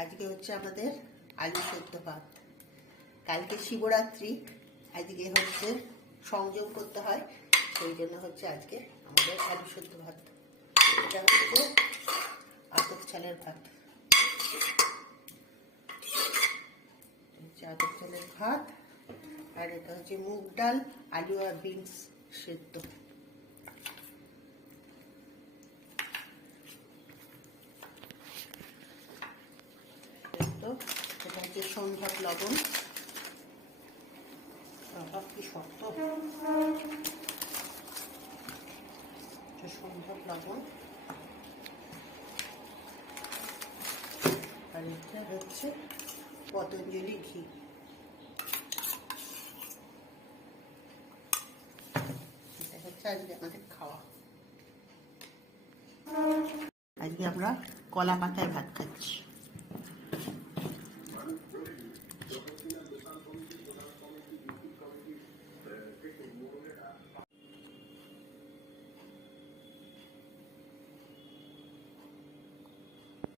আজকে হচ্ছে আমাদের আলু সেদ্ধ ভাত। কালকে শিবরাত্রি, আজকে হচ্ছে সংযম করতে হয়, সেই জন্য হচ্ছে আজকে আমাদের আলু সেদ্ধ ভাত। এটা হচ্ছে আতপ চালের ভাত, আতপ চালের ভাত। আর এটা হচ্ছে মুগ ডাল, আলু আর বিনস সেদ্ধ। এটা হচ্ছে সন্ধ্যা লবণ, কি শক্ত, সন্ধ্যা লবণ। আর এটা হচ্ছে পতঞ্জলি ঘি। এটা হচ্ছে আজকে আমাদের খাওয়া। আজকে আমরা কলা পাতায় ভাত খাচ্ছি।